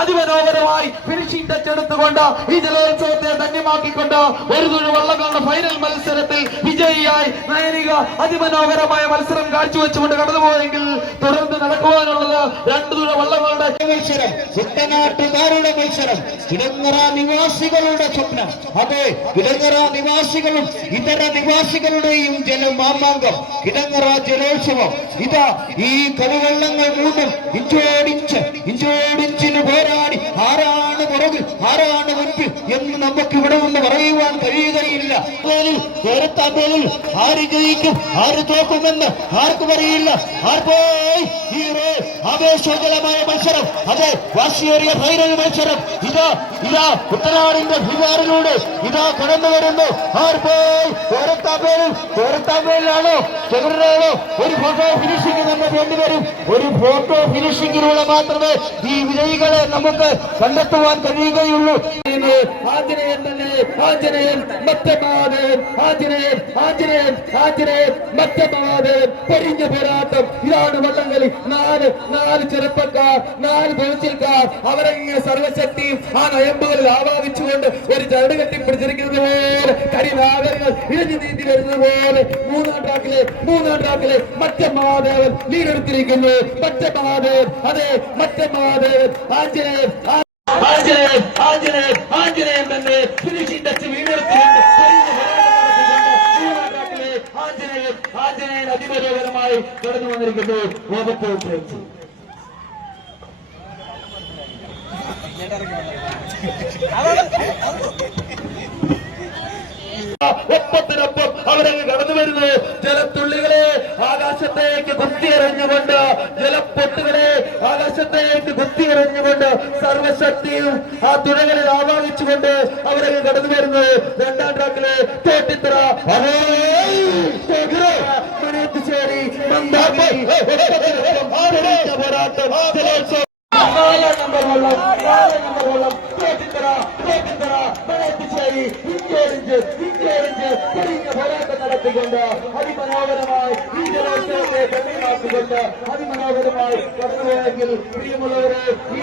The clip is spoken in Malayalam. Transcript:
അതിമനോഹരമായി ഫിനിഷിംഗ് ടച്ച് എടുത്തുകൊണ്ട് ഈ ജലോത്സവത്തെ ധന്യമാക്കിക്കൊണ്ട് ഒരു തുഴ വള്ളങ്ങളുടെ ഫൈനൽ മത്സരത്തിൽ വിജയിയായി നയനിക അതിമനോഹരമായ മത്സരം കാഴ്ചവെച്ചുകൊണ്ട് കടന്നുപോയെങ്കിൽ തുടർന്ന് നടക്കുവാനുള്ളത് രണ്ടു തുഴ വള്ളങ്ങളുടെ മത്സരം, കുട്ടനാട്ടുകാരുടെ മത്സരം, കിടങ്ങറ നിവാസികളുടെ സ്വപ്നം. അതെ, കിടങ്ങറ നിവാസികളും ഇതര നിവാസികളുടെയും ജലമാമാങ്കം കിടങ്ങറ ജലോത്സവം. ഇതാ ഈ കളിവള്ളങ്ങൾ മൂന്നും ഇഞ്ചോടിഞ്ചിന് പോരാടി ആരാണ് പുറകിൽ ആരാണ് മുൻപിൽ എന്ന് നമുക്ക് ഇവിടെ നിന്ന് പറയുവാൻ കഴിയുകയില്ല. പേരിൽ ആര് ജയിക്കും ആര് തോക്കുമെന്ന് ആർക്കും അറിയില്ല. ആവേശോജ്വലമായ മത്സരം, അതെ, വാശിയേറിയ ഫൈനൽ മത്സരം. ഇതാ കുട്ടനാടിന്റെ ബിഹാറിലൂടെ ഇതാ കടന്നു വരുന്നു. പേരത്താമ്പേലാണോ ചെറുതാണോ ഒരു ഫോട്ടോ ഫിനിഷിംഗ് നമ്മൾ വേണ്ടിവരും. ഒരു ഫോട്ടോ ഫിനിഷിംഗിലൂടെ മാത്രമേ ഈ വിജയികളെ നമുക്ക് കണ്ടെത്തുവാൻ കഴിയുകയുള്ളൂ. ആഞ്ജനേയൻ തന്നെ, ആഞ്ജനേയൻ മറ്റമാദേവൻ, ആഞ്ജനേയൻ മറ്റമാദേവൻ. പൊരിഞ്ഞ പോരാട്ടം. ഇതാണ് വള്ളംകളി. നാല് ചെറുപ്പക്കാർ, 4 തുഴച്ചിൽക്കാർ അവരെങ്ങനെ സർവശക്തിയും ആ നയമ്പുകളിൽ ആവാഹിച്ചുകൊണ്ട് ഒരു ചരട് കെട്ടിപ്പിടിച്ചിരിക്കുന്നത് പോലെ കരിനാഗരങ്ങൾ ഇഴഞ്ഞു നീന്തി വരുന്നത് പോലെ മൂന്നാം ട്രാക്കിലെ മറ്റമാദേവൻ ലീഡെടുത്തിരിക്കുന്നു. മറ്റമാദേവൻ, അതെ, മറ്റമാദേവൻ. ആഞ്ജനേയൻ തന്നെ ഫിനിഷിംഗ് ടച്ച് വീണ്ടെടുത്തുകൊണ്ട് ആഞ്ജനേയൻ അതിമനോഹരമായി കടന്നു വന്നിരിക്കുന്നു. ഒപ്പത്തിനൊപ്പം അവരങ്ങ് കടന്നു വരുന്നു. ജലത്തുള്ളികളെ ആകാശത്തേക്ക് കുത്തിയെറിഞ്ഞുകൊണ്ട്, ജലപ്പൊട്ടുകളെ ആകാശത്തേക്ക് കുത്തിയെറിഞ്ഞുകൊണ്ട് സർവശക്തിയും ആ തുഴകളിൽ ആവാഹിച്ചുകൊണ്ട് അവരങ്ങ് കടന്നു വരുന്നു. രണ്ടാം ട്രാക്കിലെ തോട്ടിത്തറ ചേരി പോരാട്ടം ജലോത്സവം. പോരാട്ടം നടത്തിക്കൊണ്ട് അതിമനോഹരമായി ഈ ജലോത്സവത്തെ ധന്യമാക്കിക്കൊണ്ട് അതിമനോഹരമായി കടന്നുപോയെങ്കിൽ പ്രിയമുള്ളവരെ ഈ